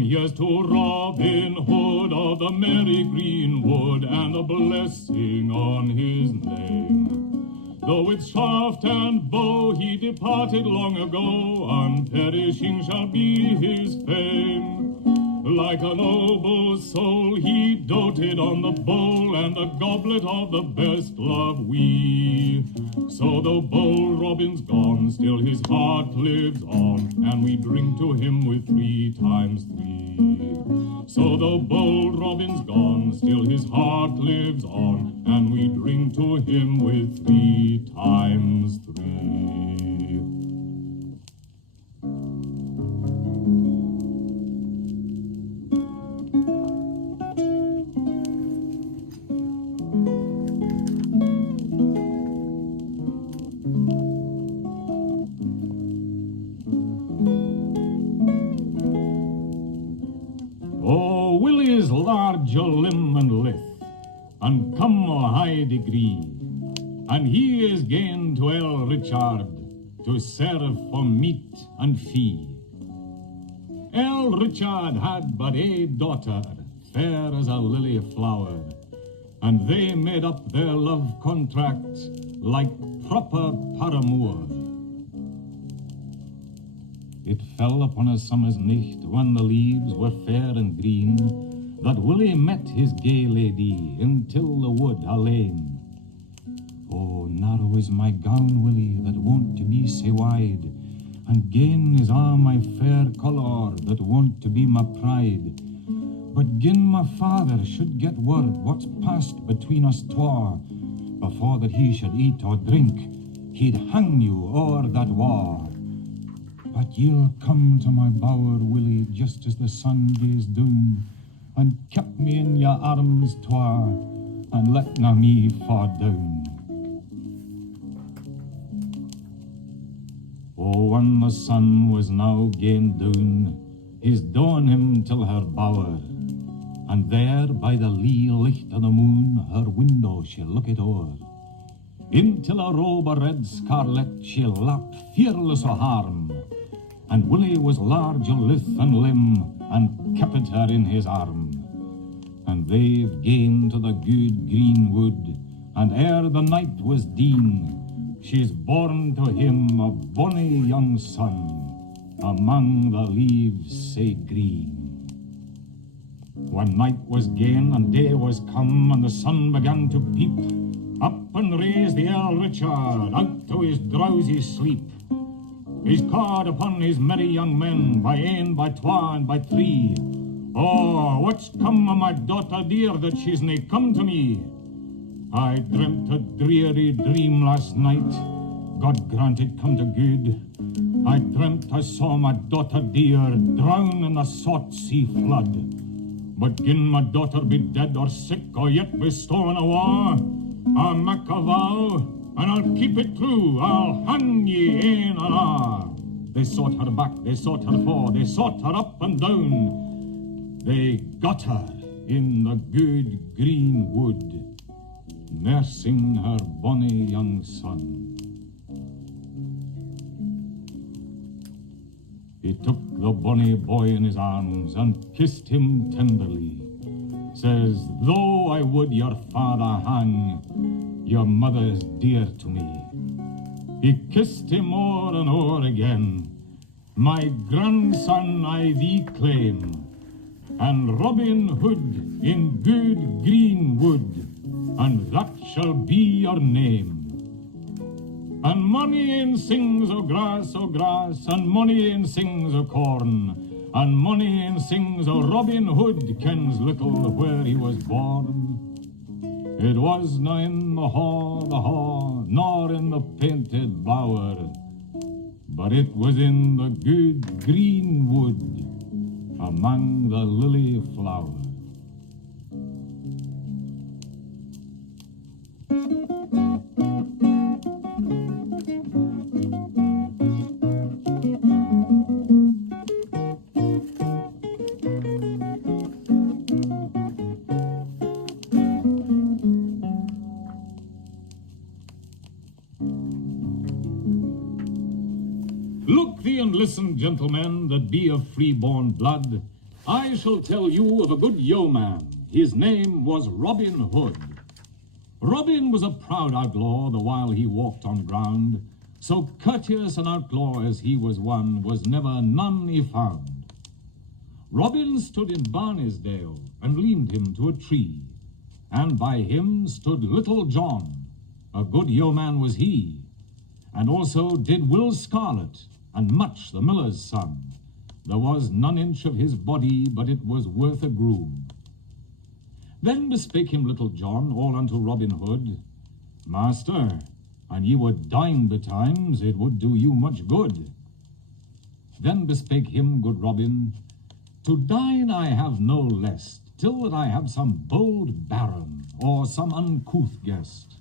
Come, here's to Robin Hood of the merry green wood, and a blessing on his name. Though with shaft and bow he departed long ago, unperishing shall be his fame. Like a noble soul he doted on the bowl and the goblet of the best love we. So though bold Robin's gone, still his heart lives on, and we drink to him with 3 times 3. So though bold Robin's gone, still his heart lives on, and we drink to him with 3 times 3. Large o' limb and lith, and come o' high degree, and he is gane to El Richard to serve for meat and fee. El Richard had but a daughter, fair as a lily flower, and they made up their love contract like proper paramour. It fell upon a summer's nicht, when the leaves were fair and green, that Willie met his gay lady until the wood alane. Oh, narrow is my gown, Willie, that wont to be sae wide, and gin is a' my fair colour that wont to be my pride. But gin my father should get word what's passed between us twa, before that he should eat or drink, he'd hang you o'er that war. But ye'll come to my bower, Willie, just as the sun gaes down, and kept me in your arms twa, and letna me fall down. Oh, when the sun was now gane down, he's down him till her bower, and there by the lee licht of the moon her window she looked o'er. Intil a robe o' red scarlet she lapped fearless o' harm, and Willie was large o' lith and limb, and kept her in his arm. And they've gane to the good green wood, and ere the night was deen, she's born to him a bonny young son, among the leaves sae green. When night was gane and day was come, and the sun began to peep, up and raised the Earl Richard out to his drowsy sleep. He's called upon his merry young men, by 1, by 2, and by 3. Oh, what's come o' my daughter dear, that she's nae come to me? I dreamt a dreary dream last night, God grant it come to good. I dreamt I saw my daughter dear drown in the salt sea flood. But gin my daughter be dead or sick, or yet be stolen awa, I'll mak a vow, and I'll keep it true, I'll hang ye ane and a'. They sought her back, they sought her fore, they sought her up and down. They got her in the good green wood, nursing her bonny young son. He took the bonny boy in his arms and kissed him tenderly. Says, though I would your father hang, your mother's dear to me. He kissed him o'er and o'er again. My grandson I thee claim, and Robin Hood in good green wood, and that shall be your name. And money in sings o' grass, and money in sings o' corn, and money in sings o' Robin Hood kens little where he was born. It wasna in the haw, nor in the painted bower, but it was in the good green wood, among the lily flower. Look thee and listen, gentlemen, that be of free-born blood. I shall tell you of a good yeoman. His name was Robin Hood. Robin was a proud outlaw the while he walked on ground. So courteous an outlaw as he was one was never none he found. Robin stood in Barnesdale and leaned him to a tree, and by him stood Little John, a good yeoman was he, and also did Will Scarlet, and Much the miller's son. There was none inch of his body, but it was worth a groom. Then bespake him Little John all unto Robin Hood, Master, an ye would dine betimes, it would do you much good. Then bespake him good Robin, To dine I have no lest, till that I have some bold baron, or some uncouth guest,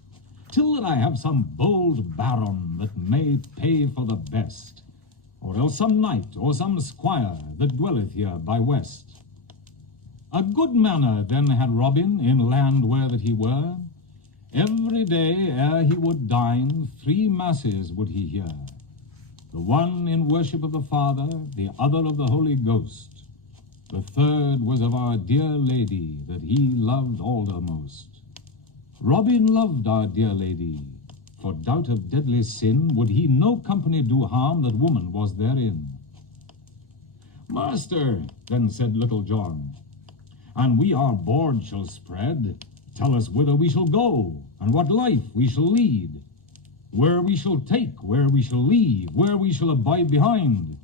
till that I have some bold baron that may pay for the best, or else some knight or some squire that dwelleth here by west. A good manner then had Robin in land where that he were. Every day ere he would dine, 3 masses would he hear, the one in worship of the Father, the other of the Holy Ghost. The third was of our dear Lady that he loved aldermost. Robin loved our dear Lady, for doubt of deadly sin would he no company do harm that woman was therein. Master, then said Little John, and we our board shall spread, tell us whither we shall go, and what life we shall lead, where we shall take, where we shall leave, where we shall abide behind,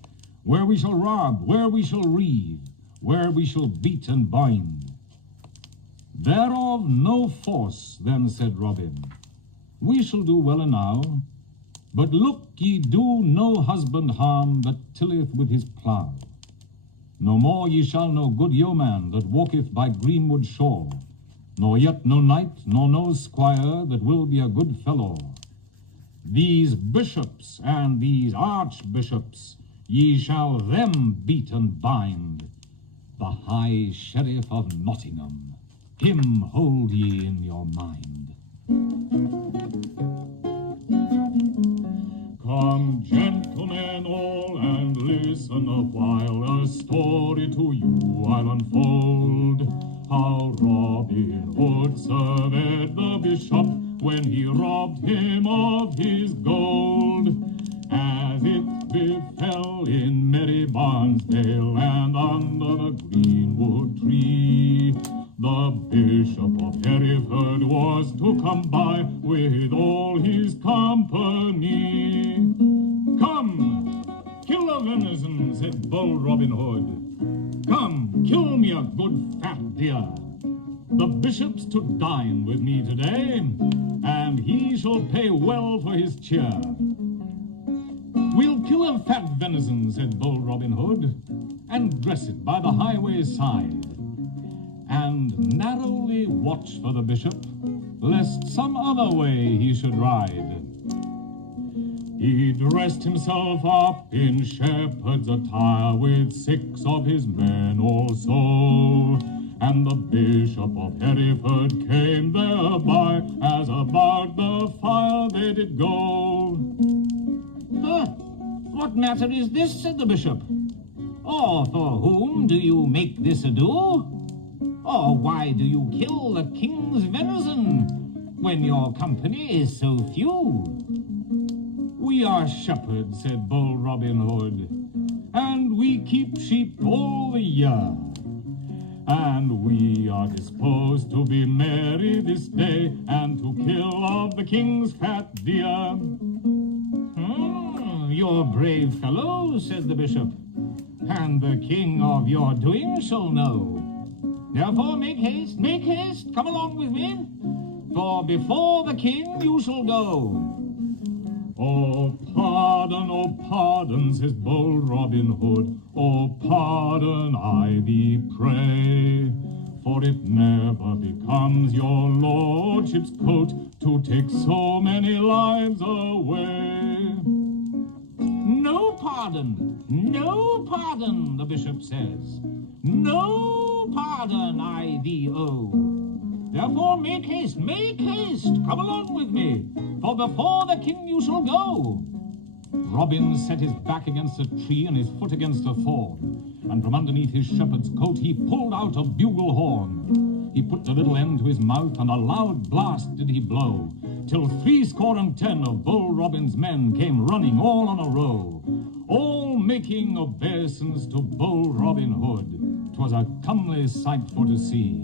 where we shall rob, where we shall reave, where we shall beat and bind. Thereof no force, then said Robin, we shall do well enow, but look ye do no husband harm that tilleth with his plough. No more ye shall no good yeoman that walketh by greenwood shore, nor yet no knight, nor no squire that will be a good fellow. These bishops and these archbishops, ye shall them beat and bind. The High Sheriff of Nottingham, him hold ye in your mind. Come, gentlemen all, and listen a while, a story to you I'll unfold, how Robin Hood served the bishop when he robbed him of his gold, as it befell in merry Barnesdale and under the greenwood tree. The Bishop of Hereford was to come by with all his company. Come, kill a venison, said bold Robin Hood. Come, kill me a good fat deer. The bishop's to dine with me today, and he shall pay well for his cheer. We'll kill a fat venison, said bold Robin Hood, and dress it by the highway's side, and narrowly watch for the bishop, lest some other way he should ride. He dressed himself up in shepherd's attire, with 6 of his men also, and the Bishop of Hereford came thereby, as about the fire they did go. What matter is this, said the bishop? Or for whom do you make this ado? Or why do you kill the king's venison, when your company is so few? We are shepherds, said bold Robin Hood, and we keep sheep all the year, and we are disposed to be merry this day, and to kill of the king's fat deer. You're a brave fellow, said the bishop, and the king of your doing shall know. Therefore make haste, come along with me, for before the king you shall go. Oh, pardon, says bold Robin Hood, oh, pardon, I thee pray, for it never becomes your lordship's coat to take so many lives away. No pardon, the bishop says, no pardon I thee owe. Therefore make haste, come along with me, for before the king you shall go. Robin set his back against a tree and his foot against a thorn, and from underneath his shepherd's coat he pulled out a bugle horn. He put the little end to his mouth, and a loud blast did he blow, till 70 of bold Robin's men came running all on a row, all making obeisance to bold Robin Hood. 'Twas a comely sight for to see.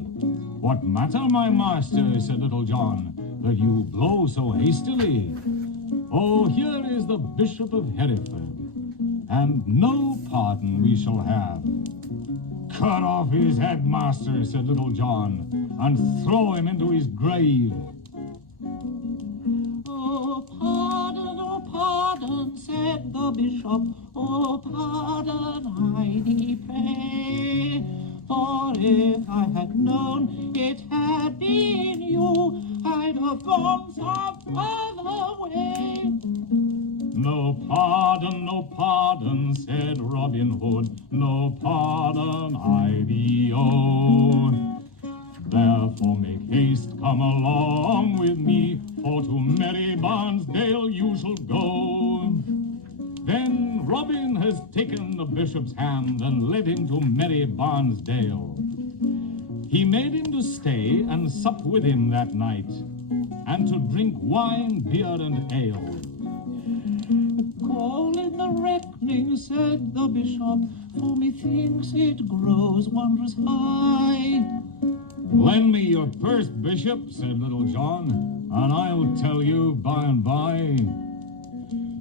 "What matter, my master," said Little John, "that you blow so hastily? Oh, here is the Bishop of Hereford, and no pardon we shall have." "Cut off his head, master," said Little John, "and throw him into his grave." Oh, pardon, said the bishop, "Oh, pardon, I thee pray. For if I had known it had been you, I'd have gone some further way." No pardon, said Robin Hood, "no pardon I thee owe. Therefore make haste, come along with me, for to merry Barnesdale you shall go." Then Robin has taken the bishop's hand and led him to merry Barnesdale. He made him to stay and sup with him that night, and to drink wine, beer, and ale. "Call in the reckoning," said the bishop, "for methinks it grows wondrous high." "Lend me your purse, Bishop," said Little John, "and I'll tell you by and by."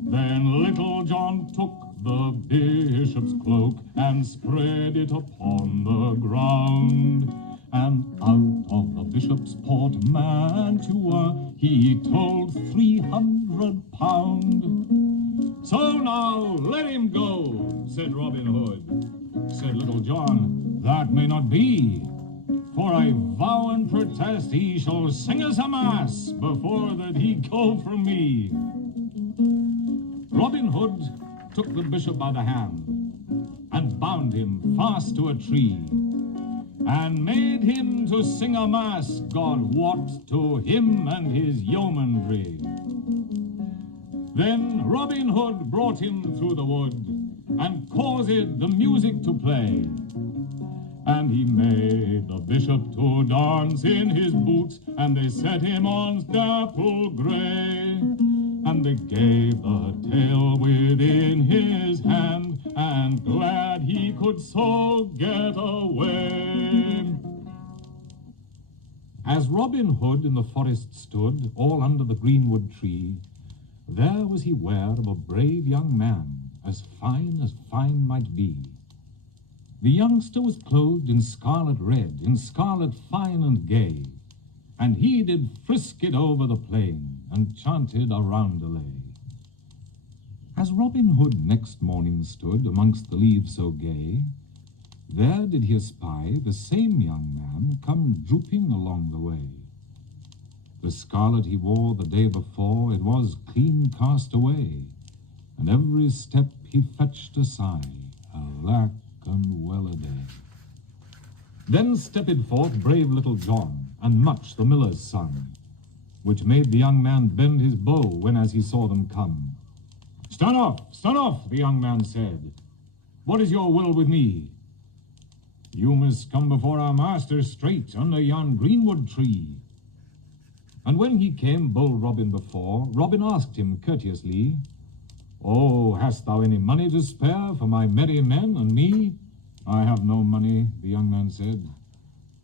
Then Little John took the bishop's cloak and spread it upon the ground, and out of the bishop's portmanteau he told 300 pound. "So now let him go," said Robin Hood. Said Little John, "That may not be, for I vow and protest he shall sing us a mass before that he go from me." Robin Hood took the bishop by the hand and bound him fast to a tree, and made him to sing a mass, God wot, to him and his yeomanry. Then Robin Hood brought him through the wood, and caused the music to play. And he made the bishop to dance in his boots, and they set him on dapple grey. And they gave the tail within his hand, and glad he could so get away. As Robin Hood in the forest stood, all under the greenwood tree, there was he ware of a brave young man, as fine might be. The youngster was clothed in scarlet red, in scarlet fine and gay, and he did frisk it over the plain, and chanted a roundelay. As Robin Hood next morning stood amongst the leaves so gay, there did he espy the same young man come drooping along the way. The scarlet he wore the day before, it was clean cast away, and every step he fetched a sigh, alack and well a day. Then stepped forth brave Little John, and Much the miller's son, which made the young man bend his bow when as he saw them come. Stand off, the young man said. "What is your will with me?" "You must come before our master straight under yon greenwood tree." And when he came bold Robin before, Robin asked him courteously, "Oh, hast thou any money to spare for my merry men and me?" "I have no money," the young man said,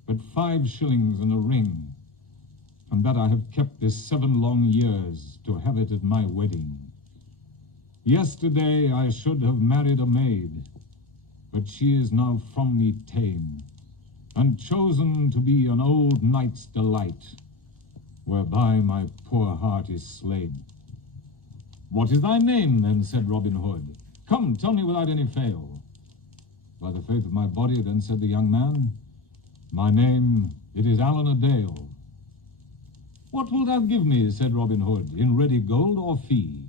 "but 5 shillings and a ring, and that I have kept this 7 long years to have it at my wedding. Yesterday I should have married a maid, but she is now from me ta'en, and chosen to be an old knight's delight, whereby my poor heart is slain." "What is thy name, then?" said Robin Hood. "Come, tell me without any fail." "By the faith of my body," then said the young man, "my name, it is Allen a Dale." "What wilt thou give me," said Robin Hood, "in ready gold or fee,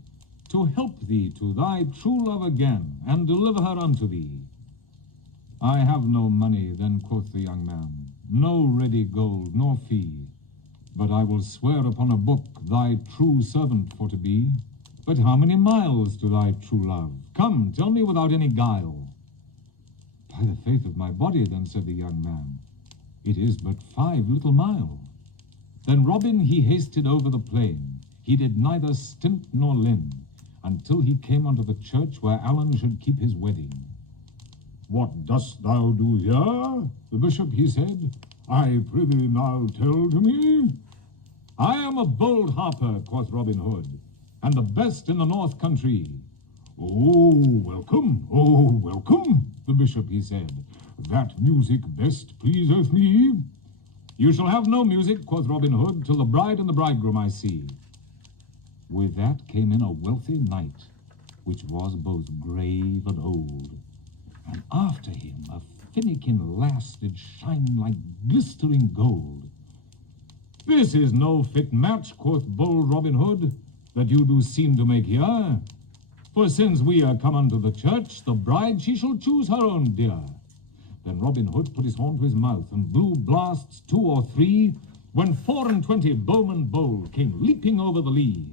to help thee to thy true love again, and deliver her unto thee?" "I have no money," then quoth the young man, "no ready gold nor fee, but I will swear upon a book thy true servant for to be." But how many miles to thy true love? Come, tell me without any guile. By the faith of my body, then, said the young man, it is but 5 little mile. Then Robin he hasted over the plain. He did neither stint nor lin, until he came unto the church where Allen should keep his wedding. What dost thou do here? The bishop he said. I prithee now tell to me. I am a bold harper, quoth Robin Hood, and the best in the north country. Oh, welcome, the bishop he said. That music best pleaseth me. You shall have no music, quoth Robin Hood, till the bride and the bridegroom I see. With that came in a wealthy knight, which was both grave and old. And after him a finikin lass did shine like glistering gold. This is no fit match, quoth bold Robin Hood, that you do seem to make here. For since we are come unto the church, the bride she shall choose her own dear. Then Robin Hood put his horn to his mouth, and blew blasts 2 or 3, when 24 bowmen bold came leaping over the lea.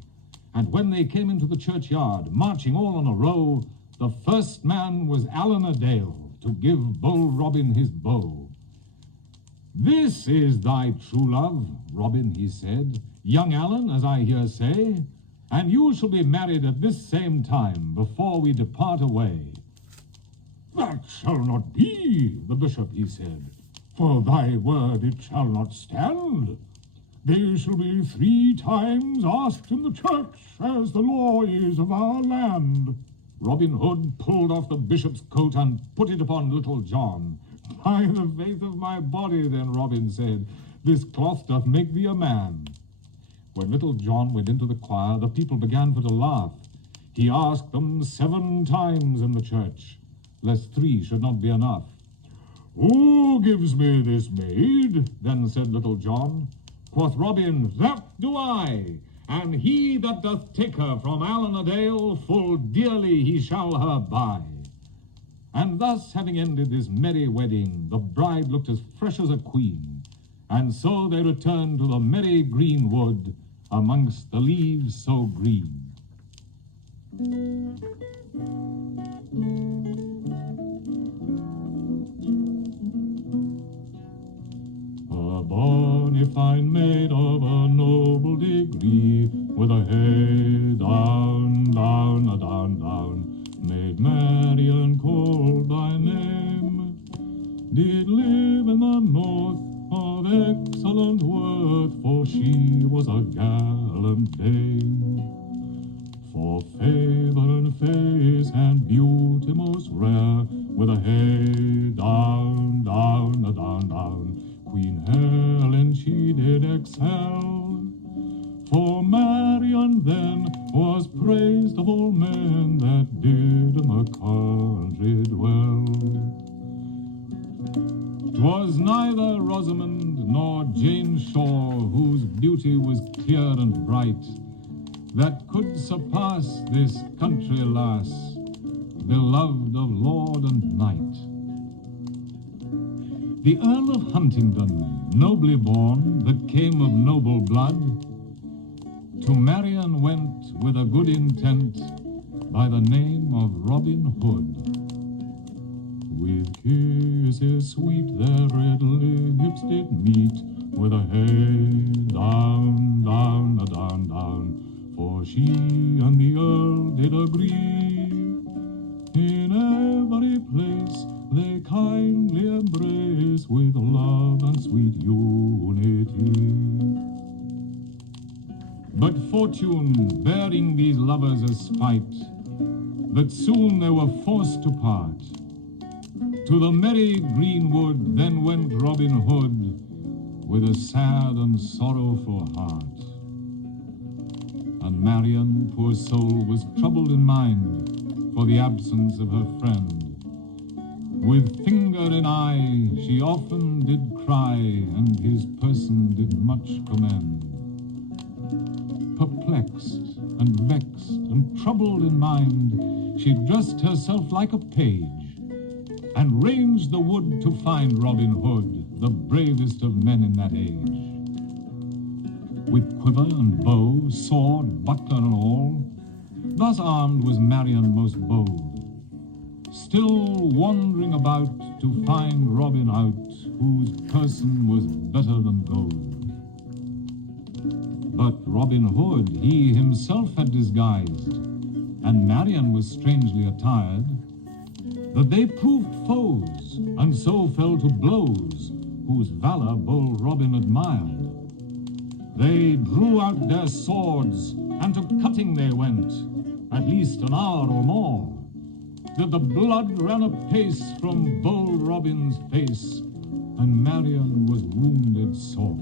And when they came into the churchyard, marching all on a row, the first man was Allen a Dale, to give bold Robin his bow. This is thy true love, Robin, he said, young Allen, as I hear say, and you shall be married at this same time, before we depart away. That shall not be, the bishop he said, for thy word it shall not stand. They shall be 3 times asked in the church, as the law is of our land. Robin Hood pulled off the bishop's coat and put it upon Little John. By the faith of my body, then, Robin said, this cloth doth make thee a man. When Little John went into the choir, the people began for to laugh. He asked them 7 times in the church, lest 3 should not be enough. Who gives me this maid? Then said Little John. Quoth Robin, that do I, and he that doth take her from Allen a Dale, full dearly he shall her buy. And thus, having ended this merry wedding, the bride looked as fresh as a queen, and so they returned to the merry green wood, amongst the leaves so green. A bonny fine maid of a noble degree, with a head down, down, down, down, maid merry and cold by name, did live in the north of excellent worth, for she was a gallant dame. For favor and face and beauty most rare, with a head down, down, down, down, Queen Helen she did excel. For Marian then was praised of all men that did in the country dwell. 'Twas neither Rosamond nor Jane Shore, whose beauty was clear and bright, that could surpass this country lass, beloved of lord and knight. The Earl of Huntingdon, nobly born, that came of noble blood, to Marian went with a good intent, by the name of Robin Hood. With kisses sweet their readily hips did meet, with a head down, down, down, down, for she and the Earl did agree. In every place they kindly embrace, with love and sweet unity. But fortune, bearing these lovers a spite, that soon they were forced to part. To the merry greenwood then went Robin Hood, with a sad and sorrowful heart. And Marian, poor soul, was troubled in mind for the absence of her friend. With finger in eye she often did cry, and his person did much commend. Perplexed and vexed and troubled in mind, she dressed herself like a page, and ranged the wood to find Robin Hood, the bravest of men in that age. With quiver and bow, sword, buckler and all, Thus armed was Marian most bold, still wandering about to find Robin out, whose person was better than gold. But Robin Hood he himself had disguised, and Marian was strangely attired, that they proved foes, and so fell to blows, whose valor bold Robin admired. They drew out their swords, and to cutting they went, at least an hour or more, that the blood ran apace from bold Robin's face, and Marian was wounded sore.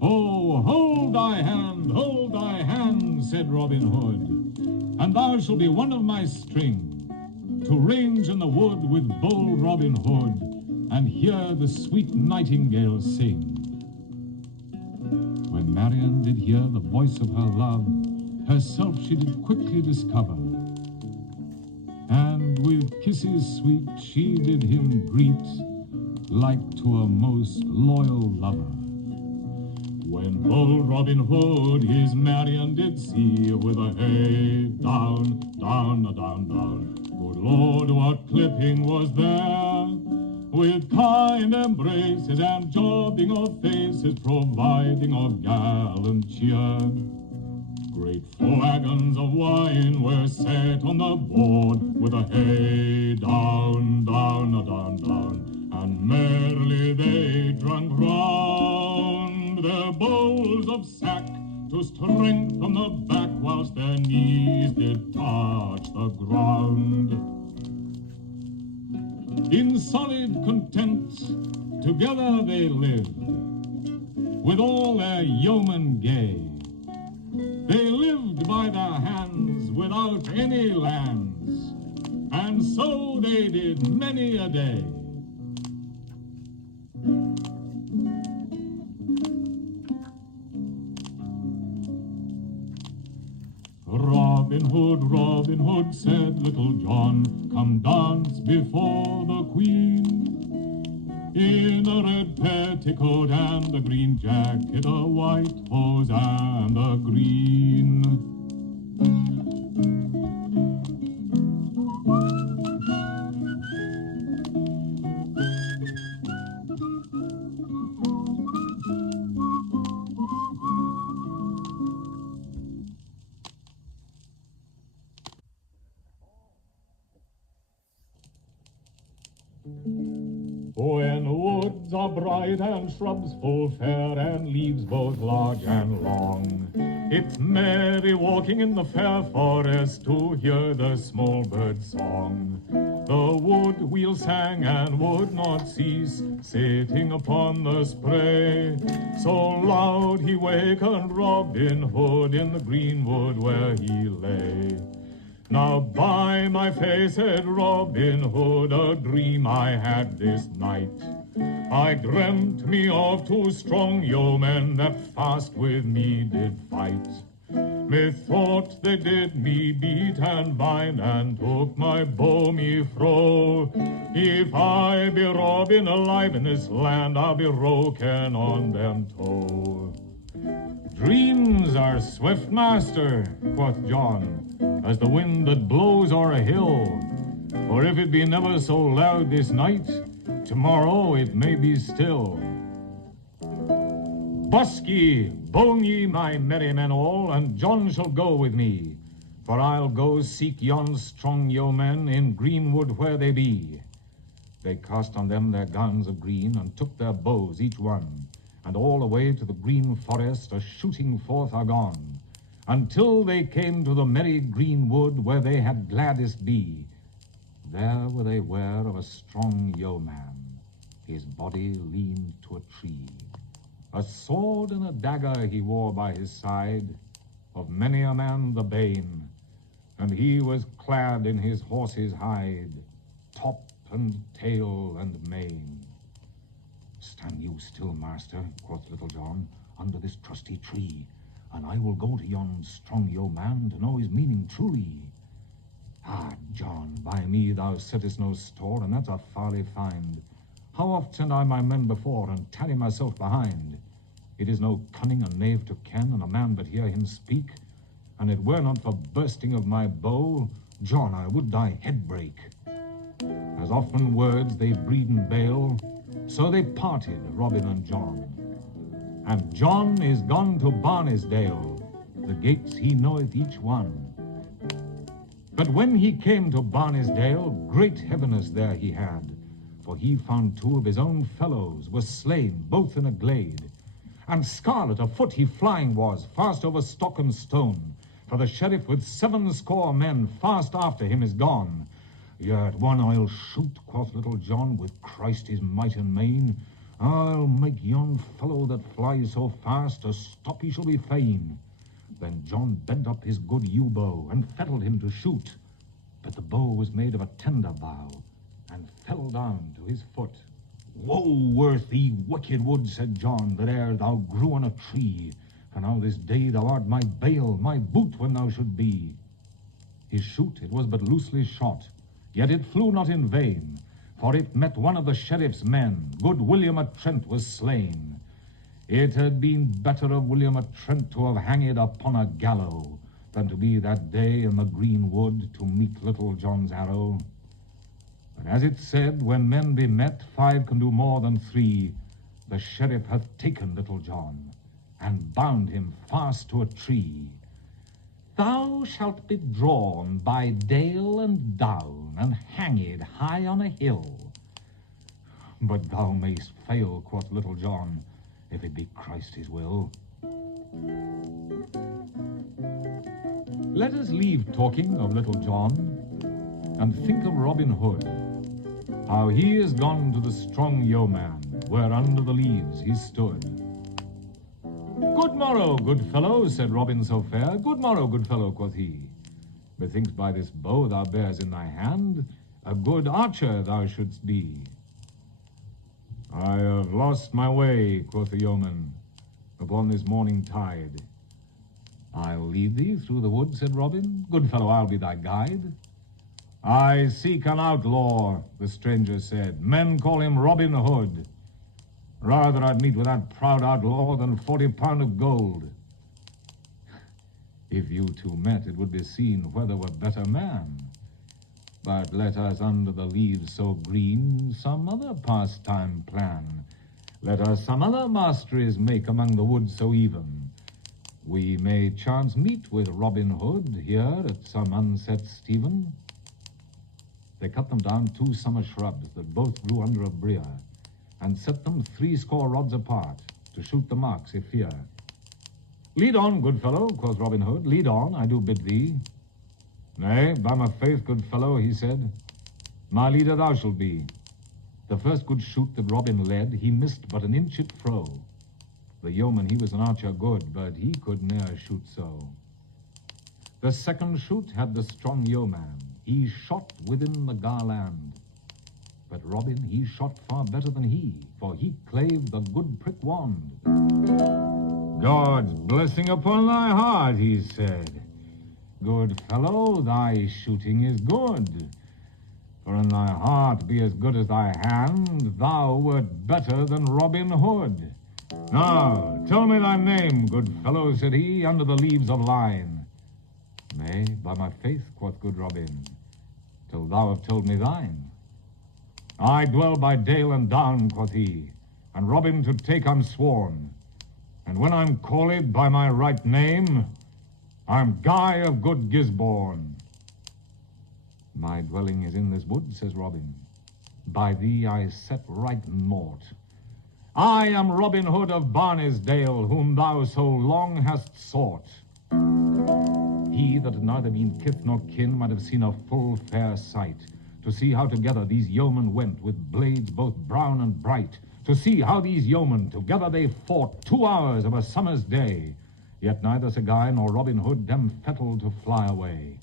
"Oh, hold thy hand, said Robin Hood, and thou shalt be one of my string, to range in the wood with bold Robin Hood, and hear the sweet nightingale sing." When Marian did hear the voice of her love, herself she did quickly discover, and with kisses sweet she did him greet, like to a most loyal lover. When bold Robin Hood his Marian did see, with a hey, down, down, down, down, good Lord, what clipping was there, with kind embraces and jobbing of faces, providing of gallant cheer. Great flagons of wine were set on the board, with a hey, down, down, down, down, and merrily they drank round their bowls of sack, to strength from the back, whilst their knees did touch the ground. In solid content together they lived, with all their yeomen gay. They lived by their hands without any lands, and so they did many a day. Robin Hood, said Little John, come dance before the Queen, in a red petticoat and a green jacket, a white hose and a green. When woods are bright and shrubs full fair, and leaves both large and long, it's merry walking in the fair forest to hear the small bird's song. The wood wheel sang and would not cease, sitting upon the spray, so loud he wakened Robin Hood in the greenwood where he lay. Now by my face, said Robin Hood, a dream I had this night. I dreamt me of two strong yeomen that fast with me did fight. Methought they did me beat and bind, and took my bow me fro. If I be Robin alive in this land, I'll be broken on them toe. Dreams are swift, master, quoth John, as the wind that blows o'er a hill. For if it be never so loud this night, tomorrow it may be still. Busk ye, bone ye, my merry men all, and John shall go with me, for I'll go seek yon strong yeomen in greenwood where they be. They cast on them their gowns of green, and took their bows each one, and all away to the green forest a-shooting forth are gone, until they came to the merry greenwood where they had gladdest be. There were they ware of a strong yeoman, his body leaned to a tree. A sword and a dagger he wore by his side, of many a man the bane, and he was clad in his horse's hide, top and tail and mane. Stand you still, master, quoth Little John, under this trusty tree, and I will go to yon strong yeoman to know his meaning truly. Ah, John, by me thou settest no store, and that's a folly find. How oft send I my men before, and tally myself behind? It is no cunning a knave to ken, and a man but hear him speak, and it were not for bursting of my bow, John, I would thy head break. As often words they breed and bail, so they parted, Robin and John. And John is gone to Barnesdale, the gates he knoweth each one. But when he came to Barnesdale, great heaviness there he had, for he found two of his own fellows were slain, both in a glade. And scarlet of foot he flying was, fast over stock and stone, for the sheriff with 70 men fast after him is gone. Yet one I'll shoot, quoth Little John, with Christ his might and main. I'll make yon fellow that flies so fast, a stop he shall be fain. Then John bent up his good yew bow, and fettled him to shoot. But the bow was made of a tender bough, and fell down to his foot. Woe worth thee, wicked wood, said John, that ere thou grew on a tree. For now this day thou art my bale, my boot when thou should be. His shoot it was but loosely shot, yet it flew not in vain, for it met one of the sheriff's men. Good William at Trent was slain. It had been better of William at Trent to have hanged upon a gallows, than to be that day in the green wood to meet Little John's arrow. But as it said, when men be met, 5 can do more than 3. The sheriff hath taken Little John, and bound him fast to a tree. Thou shalt be drawn by dale and down, and hanged high on a hill. But thou mayst fail, quoth Little John, if it be Christ his will. Let us leave talking of Little John, and think of Robin Hood, how he is gone to the strong yeoman, where under the leaves he stood. Good morrow, good fellow, said Robin so fair. Good morrow, good fellow, quoth he. Methinks by this bow thou bears in thy hand, a good archer thou shouldst be. I have lost my way, quoth the yeoman, upon this morning tide. I'll lead thee through the wood, said Robin. Good fellow, I'll be thy guide. I seek an outlaw, the stranger said. Men call him Robin Hood. Rather I'd meet with that proud outlaw than 40 pound of gold. If you two met, it would be seen whether were better man. But let us under the leaves so green some other pastime plan. Let us some other masteries make among the woods so even. We may chance meet with Robin Hood here at some unset steven. They cut them down 2 summer shrubs that both grew under a brier, and set them 60 rods apart, to shoot the marks if fear. Lead on, good fellow, quoth Robin Hood, lead on, I do bid thee. Nay, by my faith, good fellow, he said, my leader thou shalt be. The first good shoot that Robin led, he missed but an inch it fro. The yeoman, he was an archer good, but he could ne'er shoot so. The second shoot had the strong yeoman, he shot within the garland. But Robin, he shot far better than he, for he clave the good prick wand. God's blessing upon thy heart, he said. Good fellow, thy shooting is good. For an thy heart be as good as thy hand, thou wert better than Robin Hood. Now, tell me thy name, good fellow, said he, under the leaves of line. Nay, by my faith, quoth good Robin, till thou have told me thine. I dwell by dale and down, quoth he, and Robin to take I'm sworn. And when I'm called by my right name, I'm Guy of good Gisborne. My dwelling is in this wood, says Robin. By thee I set right naught. I am Robin Hood of Barnesdale, whom thou so long hast sought. He that had neither been kith nor kin might have seen a full fair sight, to see how together these yeomen went, with blades both brown and bright, to see how these yeomen together they fought 2 hours of a summer's day, yet neither Sir Guy nor Robin Hood them fettled to fly away.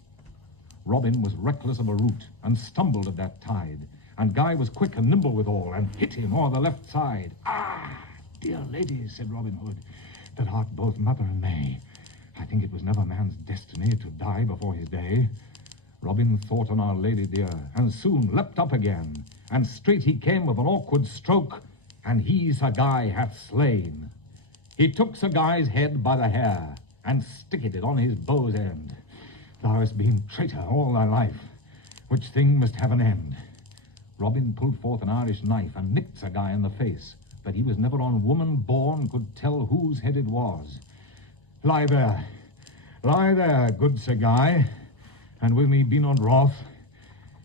Robin was reckless of a rout, and stumbled at that tide, and Guy was quick and nimble withal, and hit him o'er the left side. Ah, dear lady, said Robin Hood, that art both mother and May, I think it was never man's destiny to die before his day. Robin thought on our lady dear, and soon leapt up again, and straight he came with an awkward stroke, and he Sir Guy hath slain. He took Sir Guy's head by the hair, and sticked it on his bow's end. Thou hast been traitor all thy life, which thing must have an end. Robin pulled forth an Irish knife and nicked Sir Guy in the face, but he was never on woman born could tell whose head it was. Lie there, good Sir Guy, and with me be not wroth.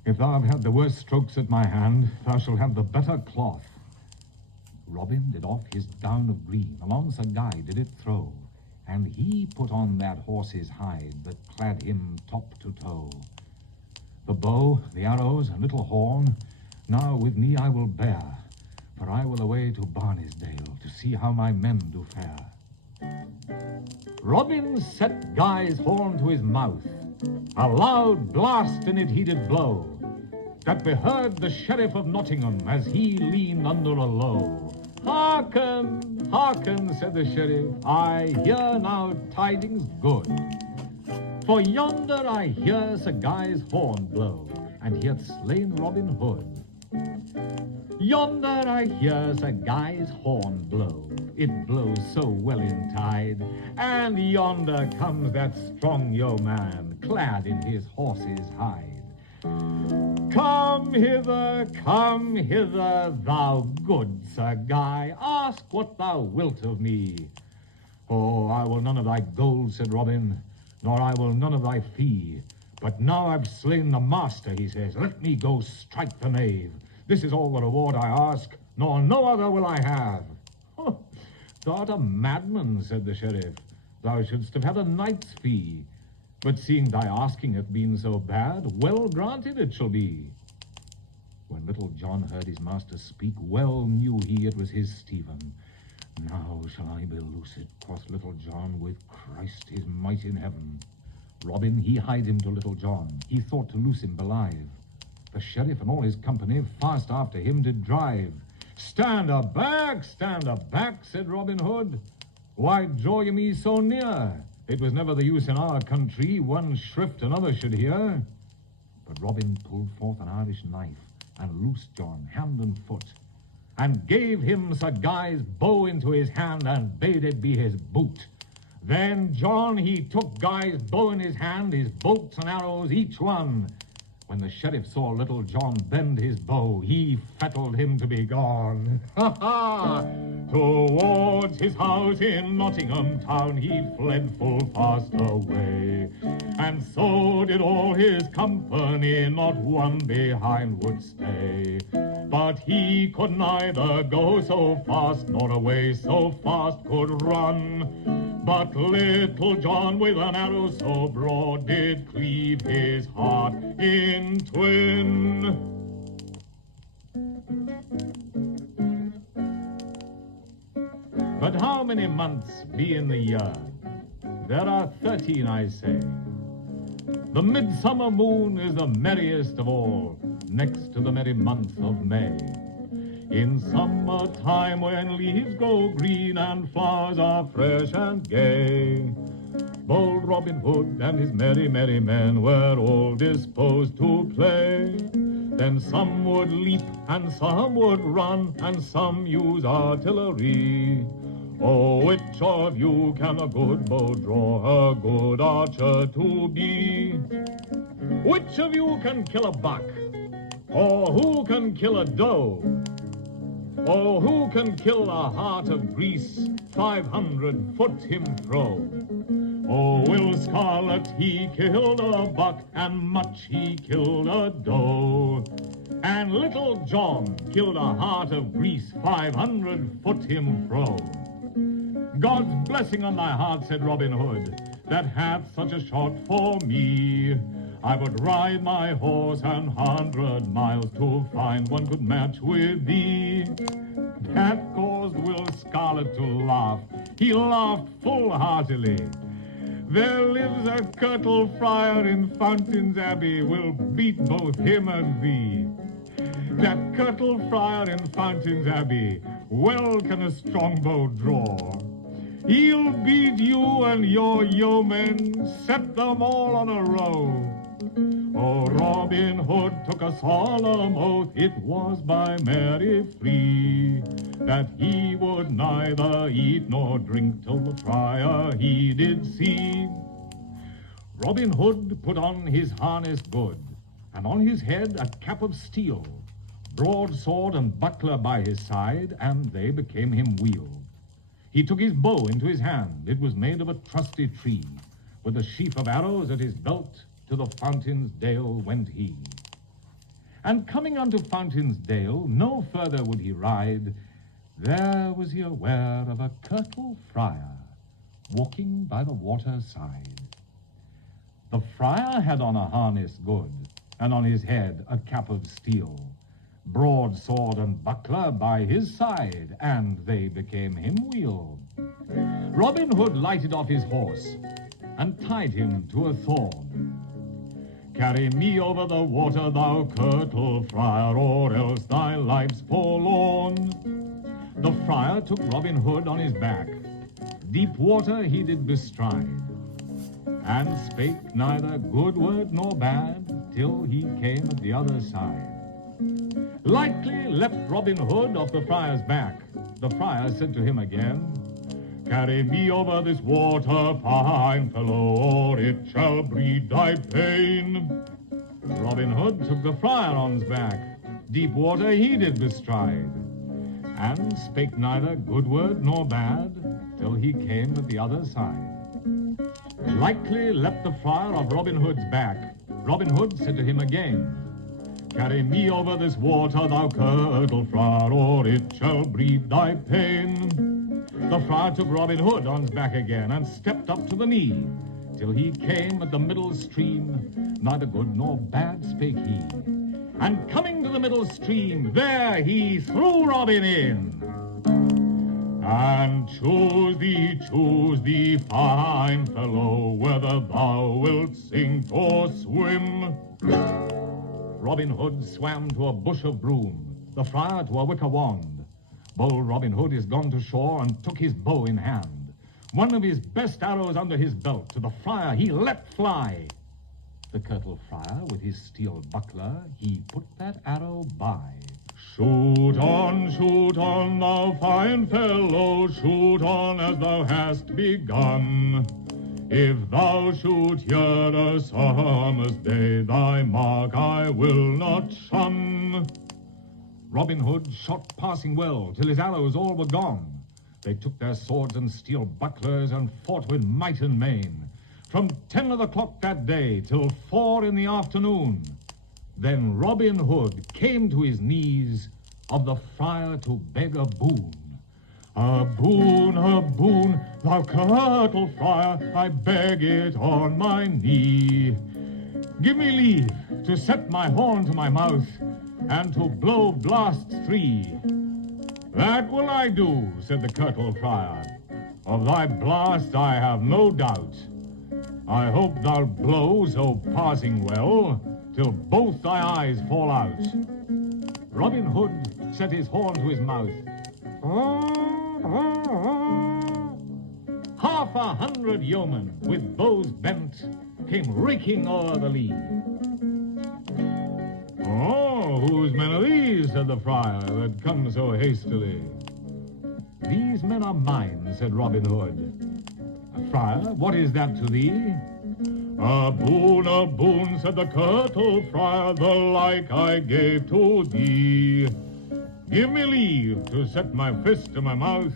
If thou have had the worst strokes at my hand, thou shalt have the better cloth. Robin did off his gown of green, along Sir Guy did it throw, and he put on that horse's hide that clad him top to toe. The bow, the arrows, and little horn, now with me I will bear, for I will away to Barnesdale to see how my men do fare. Robin set Guy's horn to his mouth, a loud blast in it he did blow, that beheard the Sheriff of Nottingham as he leaned under a low. Hearken, hearken, said the Sheriff, I hear now tidings good. For yonder I hear Sir Guy's horn blow, and he hath slain Robin Hood. Yonder I hear Sir Guy's horn blow, it blows so well in tide, and yonder comes that strong yeoman, clad in his horse's hide. Come hither, thou good Sir Guy, ask what thou wilt of me. Oh, I will none of thy gold, said Robin, nor I will none of thy fee. But now I've slain the master, he says, let me go strike the knave. This is all the reward I ask, nor no other will I have. Oh, thou art a madman, said the Sheriff. Thou shouldst have had a knight's fee. But seeing thy asking hath been so bad, well granted it shall be. When Little John heard his master speak, well knew he it was his Stephen. Now shall I be loosed, quoth Little John, with Christ his might in heaven. Robin, he hied him to Little John. He thought to loose him alive. The Sheriff and all his company fast after him did drive. Stand aback, said Robin Hood. Why draw ye me so near? It was never the use in our country one shrift another should hear. But Robin pulled forth an Irish knife and loosed John hand and foot, and gave him Sir Guy's bow into his hand and bade it be his boot. Then John he took Guy's bow in his hand, his bolts and arrows each one. When the Sheriff saw Little John bend his bow, he fettled him to be gone. Ha ha! Towards his house in Nottingham town he fled full fast away, and so did all his company, not one behind would stay. But he could neither go so fast, nor away so fast could run. But Little John with an arrow so broad did cleave his heart in twin. But how many months be in the year? There are 13, I say. The midsummer moon is the merriest of all, next to the merry month of May. In summer time when leaves go green and flowers are fresh and gay, bold Robin Hood and his merry, merry men were all disposed to play. Then some would leap and some would run and some use artillery. Oh, which of you can a good bow draw, a good archer to be? Which of you can kill a buck? Or who can kill a doe? Or who can kill a heart of grease, 500 foot him throw? Oh, Will Scarlet, he killed a buck, and Much he killed a doe. And Little John killed a heart of grease, 500 foot him throw. God's blessing on thy heart, said Robin Hood, that hath such a shot for me. I would ride my horse 100 miles to find one could match with thee. That caused Will Scarlet to laugh. He laughed full-heartily. There lives a curtal friar in Fountain's Abbey will beat both him and thee. That curtal friar in Fountain's Abbey well can a strongbow draw. He'll beat you and your yeomen, set them all on a row. Oh, Robin Hood took a solemn oath, it was by Mary Free, that he would neither eat nor drink till the friar he did see. Robin Hood put on his harness good, and on his head a cap of steel, broadsword and buckler by his side, and they became him weal. He took his bow into his hand, it was made of a trusty tree, with a sheaf of arrows at his belt, to the Fountain's Dale went he. And coming unto Fountain's Dale, no further would he ride, there was he aware of a curtal friar, walking by the water's side. The friar had on a harness good, and on his head a cap of steel, broadsword and buckler by his side, and they became him weal. Robin Hood lighted off his horse, and tied him to a thorn. Carry me over the water, thou curtal friar, or else thy life's forlorn. The friar took Robin Hood on his back, deep water he did bestride, and spake neither good word nor bad, till he came at the other side. Lightly leapt Robin Hood off the friar's back. The friar said to him again, Carry me over this water, fine fellow, or it shall breed thy pain. Robin Hood took the friar on his back, deep water he did bestride, and spake neither good word nor bad, till he came at the other side. Lightly leapt the friar of Robin Hood's back. Robin Hood said to him again, Carry me over this water, thou curtal friar, or it shall breed thy pain. The friar took Robin Hood on his back again, and stepped up to the knee, till he came at the middle stream, neither good nor bad spake he. And coming to the middle stream, there he threw Robin in. And choose thee, fine fellow, whether thou wilt sink or swim. Robin Hood swam to a bush of broom, the friar to a wicker wand. Bold Robin Hood is gone to shore, and took his bow in hand. One of his best arrows under his belt, to the friar he let fly. The curtal friar, with his steel buckler, he put that arrow by. Shoot on, thou fine fellow, shoot on as thou hast begun. If thou shoot here a summer's day, thy mark I will not shun. Robin Hood shot passing well, till his arrows all were gone. They took their swords and steel bucklers, and fought with might and main, from 10 of the clock that day till 4 in the afternoon. Then Robin Hood came to his knees of the friar to beg a boon. A boon, thou curtal friar, I beg it on my knee. Give me leave to set my horn to my mouth, and to blow blasts 3. That will I do, said the curtal friar. Of thy blast I have no doubt. I hope thou'lt blow so passing well, till both thy eyes fall out. Robin Hood set his horn to his mouth. 100 yeomen, with bows bent, came raking o'er the lea. Oh, whose men are these, said the friar, that come so hastily? These men are mine, said Robin Hood. Friar, what is that to thee? A boon, said the curtal friar, the like I gave to thee. Give me leave to set my fist to my mouth,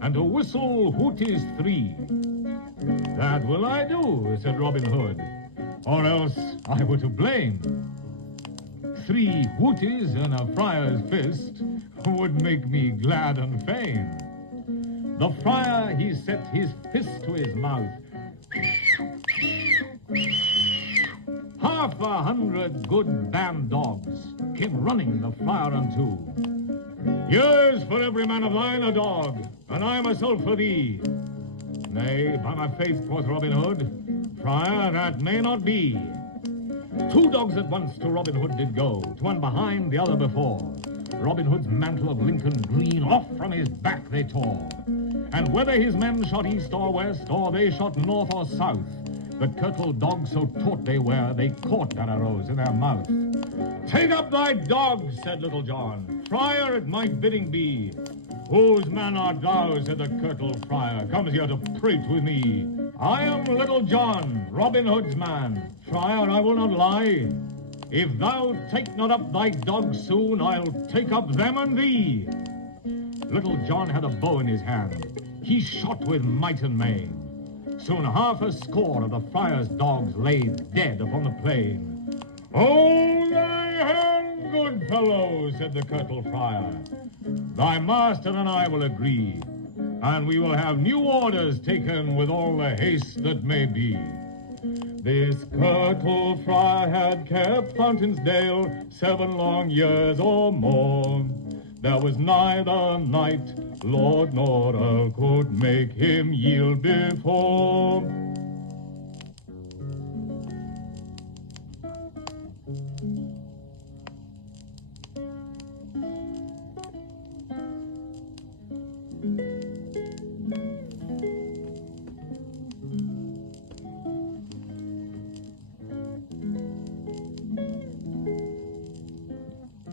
and to whistle hooties 3. That will I do, said Robin Hood, or else I were to blame. 3 hooties in a friar's fist would make me glad and fain. The friar, he set his fist to his mouth. 100 good band dogs came running the friar unto. Here's for every man of thine a dog, and I myself for thee. Nay, by my faith, quoth Robin Hood, friar, that may not be. 2 dogs at once to Robin Hood did go, to one behind, the other before. Robin Hood's mantle of Lincoln green off from his back they tore. And whether his men shot east or west, or they shot north or south, The curtal dogs so taut they were, they caught their arrows in their mouth. "Take up thy dogs," said Little John. "Friar, at my bidding be." "Whose man art thou?" said the curtal friar. "Comes here to prate with me." "I am Little John, Robin Hood's man. Friar, I will not lie. If thou take not up thy dogs soon, I'll take up them and thee." Little John had a bow in his hand. He shot with might and main. Soon half a score of the friar's dogs lay dead upon the plain. "Hold thy hand, good fellow," said the curtal friar. "Thy master and I will agree, and we will have new orders taken with all the haste that may be." This curtal friar had kept Fountain'sdale 7 long years or more. There was neither knight, lord, nor earl could make him yield before.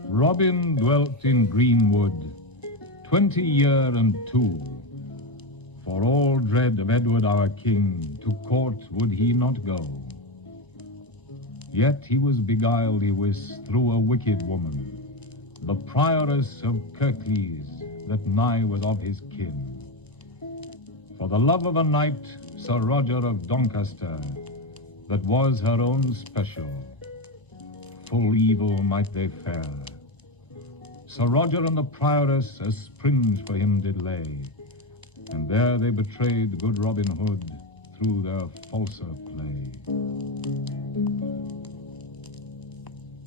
Robin dwelt in greenwood 20 year and 2. For all dread of Edward our king, to court would he not go. Yet he was beguiled, he wis, through a wicked woman, the prioress of Kirklees, that nigh was of his kin. For the love of a knight, Sir Roger of Doncaster, that was her own special, full evil might they fare. Sir Roger and the prioress a springe for him did lay, and there they betrayed good Robin Hood through their falser play.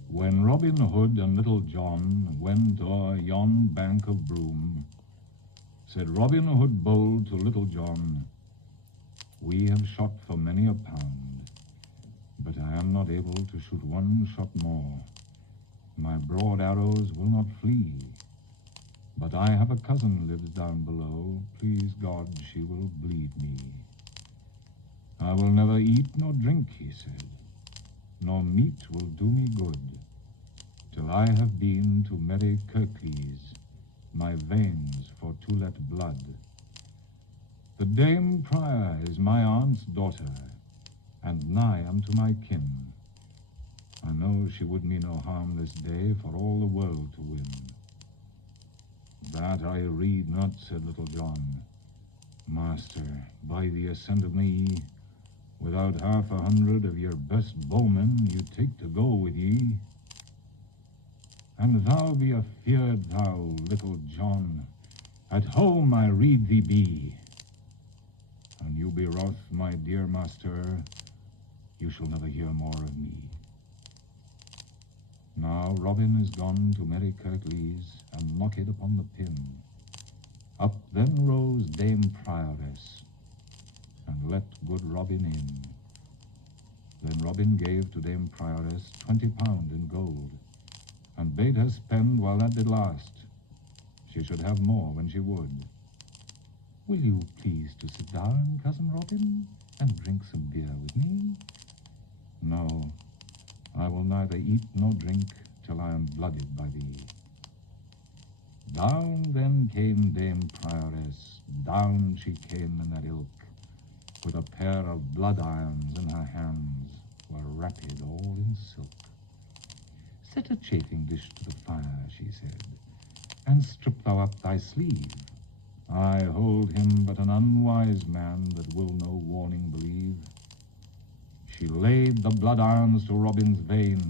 When Robin Hood and Little John went o'er yon bank of Broom, said Robin Hood bold to Little John, "We have shot for many a pound, but I am not able to shoot one shot more. My broad arrows will not flee, but I have a cousin lives down below. Please God, she will bleed me. I will never eat nor drink," he said, "nor meat will do me good, till I have been to merry Kirklees, my veins for to let blood. The Dame Prior is my aunt's daughter, and nigh unto my kin. I know she would me no harm this day for all the world to win." "That I read not," said Little John. "Master, by the assent of me, without 100 of your best bowmen you take to go with ye. And thou be afeard, thou, Little John, at home I rede thee be. An you be wroth, my dear master, you shall never hear more of me." Now Robin is gone to merry Kirklees, and locked upon the pin. Up then rose Dame Prioress, and let good Robin in. Then Robin gave to Dame Prioress 20 pound in gold, and bade her spend while that did last. She should have more when she would. "Will you please to sit down, cousin Robin, and drink some beer with me?" "No, I will neither eat nor drink till I am blooded by thee." Down then came Dame Prioress, down she came in that ilk, with a pair of blood irons in her hands, were wrapped all in silk. "Set a chafing dish to the fire," she said, "and strip thou up thy sleeve. I hold him but an unwise man that will no warning believe." She laid the blood irons to Robin's vein,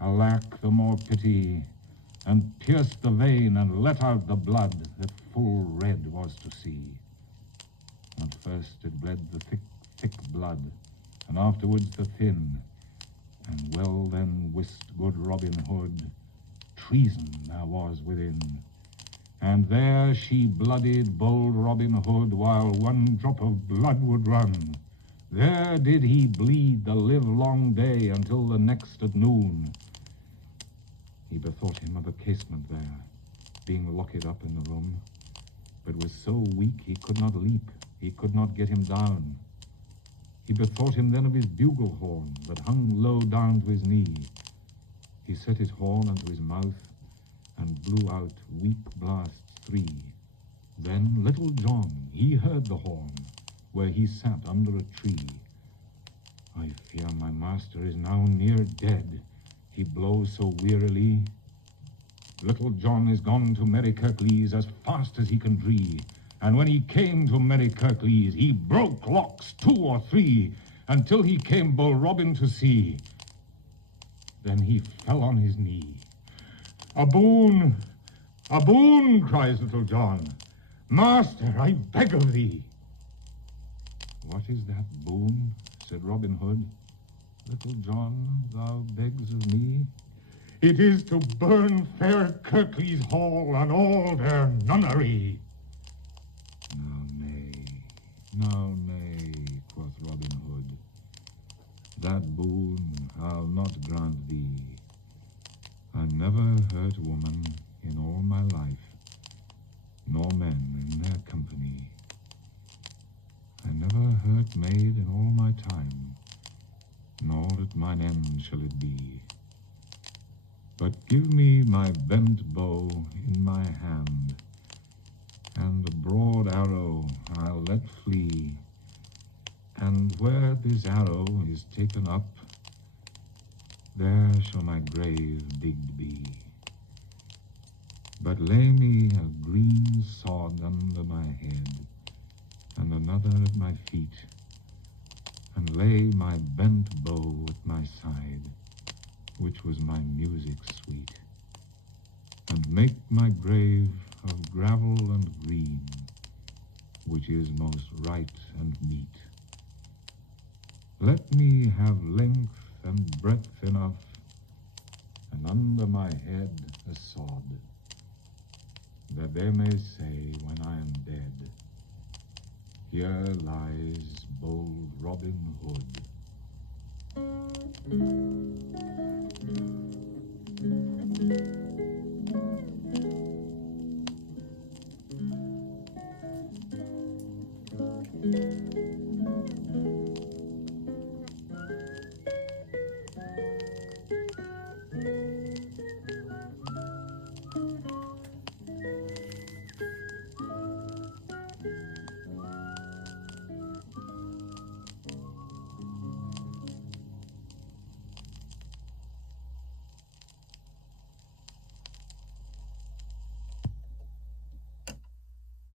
alack the more pity, and pierced the vein and let out the blood that full red was to see. At first it bled the thick blood, and afterwards the thin, and well then wist good Robin Hood treason there was within. And there she blooded bold Robin Hood while one drop of blood would run. There did he bleed the livelong day until the next at noon. He bethought him of a casement there, being locked up in the room, but was so weak he could not leap, he could not get him down. He bethought him then of his bugle horn that hung low down to his knee. He set his horn unto his mouth and blew out weak blasts 3. Then Little John, he heard the horn, where he sat under a tree. I fear my master is now near dead, he blows so wearily. Little John is gone to Merry Kirklees as fast as he can dree, and when he came to Merry Kirklees, he broke locks 2 or 3, until he came Bull Robin to see. Then he fell on his knee. A boon, cries Little John. Master, I beg of thee. What is that boon? Said Robin Hood. Little John, thou begs of me? It is to burn fair Kirklees Hall and all their nunnery. Now may, quoth Robin Hood, that boon I'll not grant thee. I never hurt woman in all my life, nor men in their company. I never hurt maid in all my time, nor at mine end shall it be. But give me my bent bow in my hand, and a broad arrow I'll let flee, and where this arrow is taken up, there shall my grave digged be. But lay me a green sod under my head, and another at my feet, and lay my bent bow at my side, which was my music sweet, and make my grave of gravel and green, which is most right and meet. Let me have length and breadth enough, and under my head a sod, that they may say when I am dead, here lies bold Robin Hood.